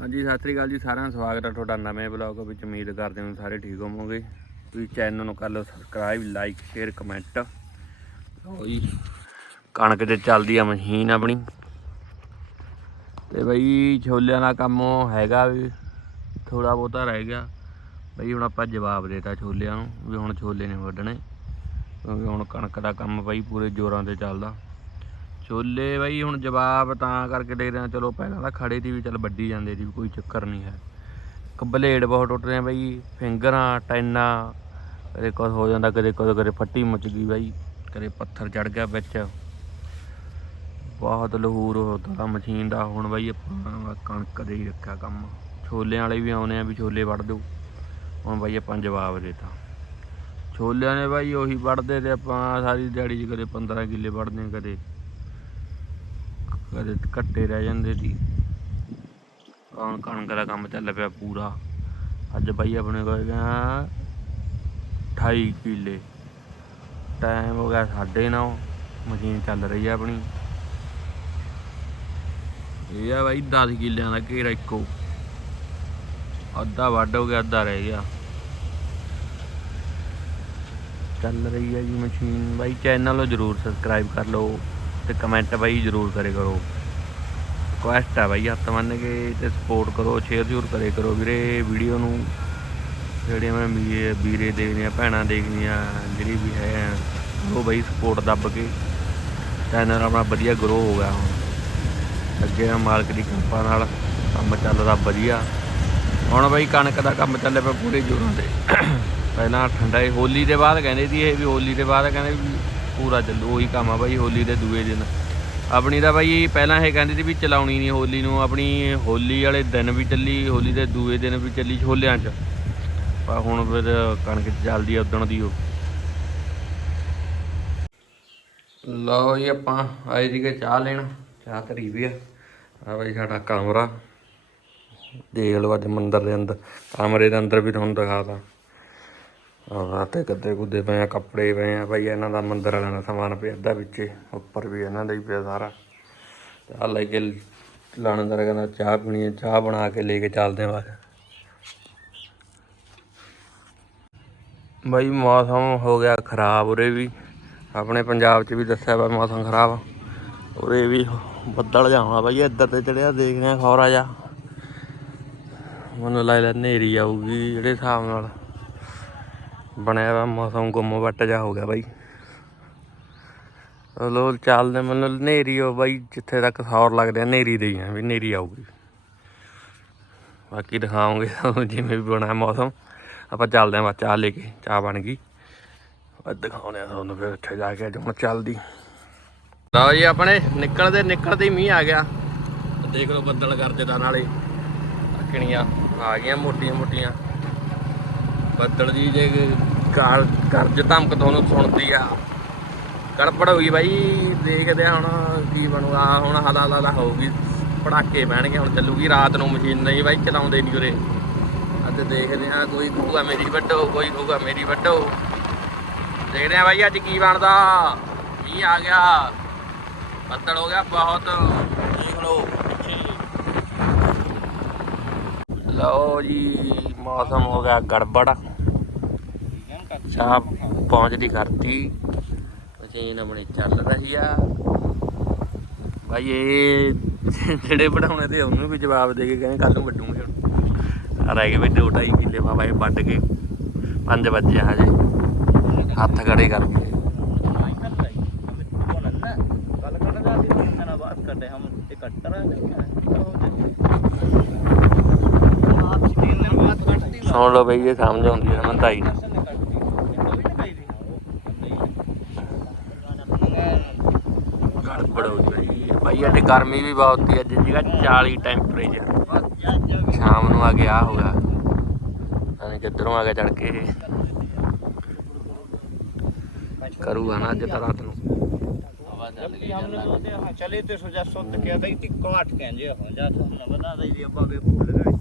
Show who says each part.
Speaker 1: ਹਾਂਜੀ, ਸਤਿ ਸ੍ਰੀ ਅਕਾਲ ਜੀ ਸਾਰਿਆਂ ਦਾ, ਸਵਾਗਤ ਹੈ ਤੁਹਾਡਾ ਨਵੇਂ ਬਲੌਗ ਵਿੱਚ। ਉਮੀਦ ਕਰਦੇ ਹਾਂ ਸਾਰੇ ਠੀਕ ਹੋਵੋਗੇ। ਤੁਸੀਂ ਚੈਨਲ ਨੂੰ ਕਰ ਲਓ ਸਬਸਕ੍ਰਾਈਬ ਲਾਈਕ ਸ਼ੇਅਰ ਕਮੈਂਟ ਲਓ ਜੀ, ਕਣਕ ਤੇ ਚੱਲਦੀ ਆ ਮਸ਼ੀਨ ਆਪਣੀ। ਤੇ ਬਈ ਛੋਲਿਆਂ ਦਾ ਕੰਮ ਹੈਗਾ ਵੀ ਥੋੜਾ ਬਹੁਤਾ ਰਹਿ ਗਿਆ। ਬਈ ਹੁਣ ਆਪਾਂ ਜਵਾਬ ਦੇਤਾ ਛੋਲਿਆਂ ਨੂੰ, ਵੀ ਹੁਣ ਛੋਲੇ ਨੇ ਵੱਢਣੇ। ਕਿਉਂਕਿ ਹੁਣ ਕਣਕ ਦਾ ਕੰਮ ਬਈ ਪੂਰੇ ਜ਼ੋਰਾਂ ਤੇ ਚੱਲਦਾ। ਛੋਲੇ ਬਾਈ, ਹੁਣ ਜਵਾਬ ਤਾਂ ਕਰਕੇ ਦੇ ਰਹੇ, ਚਲੋ ਪਹਿਲਾਂ ਤਾਂ ਖੜੇ ਦੀ ਵੀ ਚੱਲ ਵੱਡੀ ਜਾਂਦੇ ਸੀ, ਵੀ ਕੋਈ ਚੱਕਰ ਨਹੀਂ ਹੈ। ਇੱਕ ਬਲੇਡ ਬਹੁਤ ਟੁੱਟ ਰਹੇ ਬਾਈ, ਫਿੰਗਰਾਂ ਟੈਨਾ ਕਦੇ ਕੁਝ ਹੋ ਜਾਂਦਾ, ਕਦੇ ਕਦੇ ਕਦੇ ਫੱਟੀ ਮੁੱਚ ਗਈ ਬਾਈ, ਕਦੇ ਪੱਥਰ ਚੜ ਗਿਆ ਵਿੱਚ। ਬਹੁਤ ਲਹੂਰ ਹੁੰਦਾ ਮਸ਼ੀਨ ਦਾ, ਹੁਣ ਬਾਈ ਆਪਾਂ ਕਣਕ ਦੇ ਹੀ ਰੱਖਿਆ ਕੰਮ। ਛੋਲਿਆਂ ਵਾਲੇ ਵੀ ਆਉਨੇ ਆ ਵੀ ਛੋਲੇ ਵੱਢ ਦਿਓ। ਹੁਣ ਬਾਈ ਆਪਾਂ ਜਵਾਬ ਦੇਤਾ। ਛੋਲਿਆਂ ਨੇ ਬਾਈ ਉਹੀ ਵੱਢਦੇ ਤੇ ਆਪਾਂ ਸਾਰੀ ਦਿਹਾੜੀ 'ਚ ਕਦੇ 15 ਕਿੱਲੇ ਵੱਢਦੇ ਕਦੇ ਕਦੇ ਘੱਟੇ ਰਹਿ ਜਾਂਦੇ ਸੀ। ਹੁਣ ਕਣਕ ਦਾ ਕੰਮ ਚੱਲ ਪਿਆ ਪੂਰਾ। ਅੱਜ ਬਾਈ ਆਪਣੇ ਕੋਲ ਗਿਆ 28 ਕਿੱਲੇ। ਟਾਈਮ ਹੋ ਗਿਆ 9:30 ਮਸ਼ੀਨ ਚੱਲ ਰਹੀ ਆ ਆਪਣੀ। ਇਹ ਆ ਬਾਈ 10 ਕਿੱਲਿਆਂ ਦਾ ਘੇਰਾ ਇੱਕੋ। ਅੱਧਾ ਵੱਢ ਹੋ ਗਿਆ, ਅੱਧਾ ਰਹਿ ਗਿਆ। ਚੱਲ ਰਹੀ ਹੈ ਜੀ ਮਸ਼ੀਨ। ਬਾਈ ਚੈਨਲ ਨੂੰ ਜਰੂਰ ਸਬਸਕ੍ਰਾਈਬ ਕਰ ਲਓ। ਤੇ ਕਮੈਂਟ ਬਾਈ ਜਰੂਰ ਕਰੇ ਕਰੋ। ਰਿਕੁਐਸਟ ਆ ਬਾਈ ਹੱਥ ਮੰਨ ਕੇ ਤੇ ਸਪੋਰਟ ਕਰੋ ਸ਼ੇਅਰ ਜ਼ਰੂਰ ਕਰੇ ਕਰੋ ਵੀਰੇ। ਵੀਡੀਓ ਨੂੰ ਜਿਹੜੇ ਮੈਂ ਵੀਰੇ ਵੀਰੇ ਦੇਖਦੇ ਆ, ਭੈਣਾਂ ਦੇਖਦੀਆਂ ਜਿਹੜੀ ਵੀ ਹੈ, ਉਹ ਬਾਈ ਸਪੋਰਟ ਦੱਬ ਕੇ ਚੈਨਲ ਆਪਣਾ ਵਧੀਆ ਗਰੋ ਹੋ ਗਿਆ ਹੁਣ। ਅੱਗੇ ਮਾਲਕ ਦੀ ਕਿਰਪਾ ਨਾਲ ਕੰਮ ਚੱਲਦਾ ਵਧੀਆ। ਹੁਣ ਬਾਈ ਕਣਕ ਦਾ ਕੰਮ ਚੱਲੇ ਪਿਆ ਪੂਰੇ ਜ਼ੋਰਾਂ ਤੇ। ਪਹਿਲਾਂ ਠੰਡਾ ਹੋਲੀ ਦੇ ਬਾਅਦ ਕਹਿੰਦੇ ਸੀ ਇਹ ਵੀ, ਹੋਲੀ ਦੇ ਬਾਅਦ ਕਹਿੰਦੇ ਵੀ ਪੂਰਾ ਚੱਲੂ, ਉਹੀ ਕੰਮ ਆ ਬਾਈ ਹੋਲੀ ਦੇ ਦੂਏ ਦਿਨ। ਆਪਣੀ ਤਾਂ ਬਾਈ ਪਹਿਲਾਂ ਇਹ ਕਹਿੰਦੇ ਸੀ ਵੀ ਚਲਾਉਣੀ ਨਹੀਂ ਹੋਲੀ ਨੂੰ, ਆਪਣੀ ਹੋਲੀ ਵਾਲੇ ਦਿਨ ਵੀ ਚੱਲੀ, ਹੋਲੀ ਦੇ ਦੂਏ ਦਿਨ ਵੀ ਚੱਲੀ ਛੋਲਿਆਂ 'ਚ। ਪਰ ਹੁਣ ਫਿਰ ਕਣਕ ਚੱਲਦੀ ਆ ਉਦਣ ਦੀ ਉਹ। ਲਓ ਜੀ ਆਪਾਂ ਆਏ ਸੀਗੇ ਚਾਹ ਲੈਣ, ਚਾਹ ਧਰੀ ਵੀ ਆ। ਆ ਬਾਈ ਸਾਡਾ ਕਮਰਾ। ਦੇਖ ਲਓ ਅੱਜ ਮੰਦਿਰ ਦੇ ਅੰਦਰ, ਕਮਰੇ ਦੇ ਅੰਦਰ ਵੀ ਤੁਹਾਨੂੰ ਦਿਖਾਤਾ ਆਹ ਤੇ ਗੱਦੇ ਗੁੱਦੇ ਪਏ ਆ, ਕੱਪੜੇ ਪਏ ਆ ਭਾਈ ਇਹਨਾਂ ਦਾ ਮੰਦਰ ਵਾਲਿਆਂ ਦਾ ਸਮਾਨ ਪਿਆ ਅੱਧਾ ਵਿੱਚੇ ਉੱਪਰ ਵੀ ਇਹਨਾਂ ਦਾ ਹੀ ਪਿਆ ਸਾਰਾ। ਚਾਹ ਲੈ ਕੇ ਲਾਣੇਦਾਰ ਕਹਿੰਦਾ ਚਾਹ ਪੀਣੀ ਹੈ ਚਾਹ ਬਣਾ ਕੇ ਲੈ ਕੇ ਚੱਲਦੇ ਆ ਬਸ। ਬਾਈ ਮੌਸਮ ਹੋ ਗਿਆ ਖਰਾਬ, ਉਰੇ ਵੀ ਆਪਣੇ ਪੰਜਾਬ 'ਚ ਵੀ ਦੱਸਿਆ ਵਾ ਮੌਸਮ ਖਰਾਬ। ਉਰੇ ਵੀ ਬੱਦਲ ਜਾਣਾ ਬਾਈ, ਇੱਧਰ ਤੇ ਚੜਿਆ ਦੇਖਦੇ ਆ ਖੌਰਾ ਜਾ ਮੈਨੂੰ ਲੱਗਦਾ ਹਨੇਰੀ ਆਊਗੀ ਜਿਹੜੇ ਹਿਸਾਬ ਨਾਲ। ਬਣਿਆ ਵਾ, ਮੌਸਮ ਗੁੰਮ ਵੱਟ ਜਾ ਹੋ ਗਿਆ ਬਾਈ। ਲੋ ਚੱਲਦੇ ਮੈਨੂੰ ਹਨੇਰੀ ਹੋ ਬਾਈ, ਜਿੱਥੇ ਤੱਕ ਸੌਰ ਲੱਗਦੇ ਆ, ਹਨੇਰੀ ਦੇ ਹੀ ਆ ਵੀ ਹਨੇਰੀ ਆਊਗੀ। ਬਾਕੀ ਦਿਖਾਉਂਗੇ ਤੁਹਾਨੂੰ ਜਿਵੇਂ ਵੀ ਬਣਿਆ ਮੌਸਮ। ਆਪਾਂ ਚੱਲਦੇ ਆਂ, ਬਸ ਚਾਹ ਲੈ ਕੇ, ਚਾਹ ਬਣ ਗਈ। ਅੱਜ ਦਿਖਾਉਂਦੇ ਆ ਤੁਹਾਨੂੰ ਫਿਰ ਉੱਥੇ ਜਾ ਕੇ, ਅੱਜ ਹੁਣ ਚੱਲਦੀ। ਲਓ ਜੀ ਆਪਣੇ, ਨਿਕਲਦੇ ਨਿਕਲਦੇ ਹੀ ਮੀਂਹ ਆ ਗਿਆ। ਦੇਖ ਲਓ ਬੱਦਲ ਕਰਦੇ ਦਾ ਨਾਲੇ ਅੱਕਣੀਆਂ ਆ ਗਈਆਂ ਮੋਟੀਆਂ ਮੋਟੀਆਂ ਬੱਦਲ ਜੀ ਜੇ ਕਾਰ ਕਰਜ ਧਮਕ ਤੁਹਾਨੂੰ ਸੁਣਦੀ ਆ। ਗੜਬੜ ਹੋ ਗਈ ਬਾਈ, ਦੇਖਦੇ ਆ ਹੁਣ ਕੀ ਬਣੂਗਾ। ਹੁਣ ਹਲਾ ਹਲਾ ਹੋਊਗੀ, ਪੜਾਕੇ ਬਹਿਣਗੇ ਹੁਣ ਚੱਲੂਗੀ ਰਾਤ ਨੂੰ ਮਸ਼ੀਨ ਨਹੀਂ ਬਾਈ, ਚਲਾਉਂਦੇ ਨਹੀਂ ਉਰੇ। ਅਤੇ ਦੇਖਦੇ ਆ ਕੋਈ ਕਹੂਗਾ ਮੇਰੀ ਵੱਡੋ, ਕੋਈ ਕਹੂਗਾ ਮੇਰੀ ਵੱਡੋ। ਦੇਖਦੇ ਆ ਬਾਈ ਅੱਜ ਕੀ ਬਣਦਾ। ਮੀਂਹ ਆ ਗਿਆ, ਬੱਦਲ ਹੋ ਗਿਆ ਬਹੁਤ। ਦੇਖ ਲਓ। ਲਓ ਜੀ, ਮੌਸਮ ਹੋ ਗਿਆ ਗੜਬੜ। ਚਾਹ ਪਹੁੰਚਦੀ ਕਰਤੀ। ਮਸ਼ੀਨ ਆਪਣੀ ਚੱਲ ਰਹੀ ਆ। ਭਾਈ ਇਹ ਜਿਹੜੇ ਪੜਾਉਣੇ ਤੇ ਉਹਨੂੰ ਵੀ ਜਵਾਬ ਦੇ ਕੇ ਕਹਿੰਦੇ ਕੱਲ ਨੂੰ ਵੱਡੂਗੇ ਹੁਣ ਰਹਿ ਗਏ ਵੀ ਦੋ ਢਾਈ ਕਿੱਲੇ ਬਾਬਾ ਇਹ ਵੱਢ ਕੇ 5 ਵਜੇ ਹਜੇ। ਹੱਥ ਖੜੇ ਕਰਕੇ। ਸੁਣ ਲਓ ਬਈ, ਇਹ ਸਮਝ ਆਉਂਦੀ ਹੈ ਮੰਤਾਈ ਨੂੰ। ਧੁੱਪੜ ਹੋ ਰਹੀ ਹੈ ਗਰਮੀ ਵੀ ਬਹੁਤ ਹੀ ਅੱਜ ਜੀਗਾ 40 ਟੈਂਪਰੇਚਰ ਸ਼ਾਮ ਨੂੰ ਆ ਗਿਆ। ਹੋਗਾ ਅਨੇ ਕਿੱਧਰੋਂ ਆ ਗਿਆ ਚੜ ਕੇ ਕਰੂਗਾ ਨਾ ਅੱਜ ਤਾਂ ਰਾਤ ਨੂੰ। ਆਵਾਜ਼ ਚੱਲ ਗਈ
Speaker 2: ਹਾਂ ਚਲੇ ਤੇ ਸੋ ਸੁੱਤ ਕਿਹਾ ਤਾਂ ਇੱਥੇ ਘਾਟ ਕਹਿੰਦੇ ਹੋ ਜਾ ਤੁਹਾਨੂੰ ਬਤਾ ਦੇ ਅੱਬਾ ਵੇ ਭੁੱਲ ਗਏ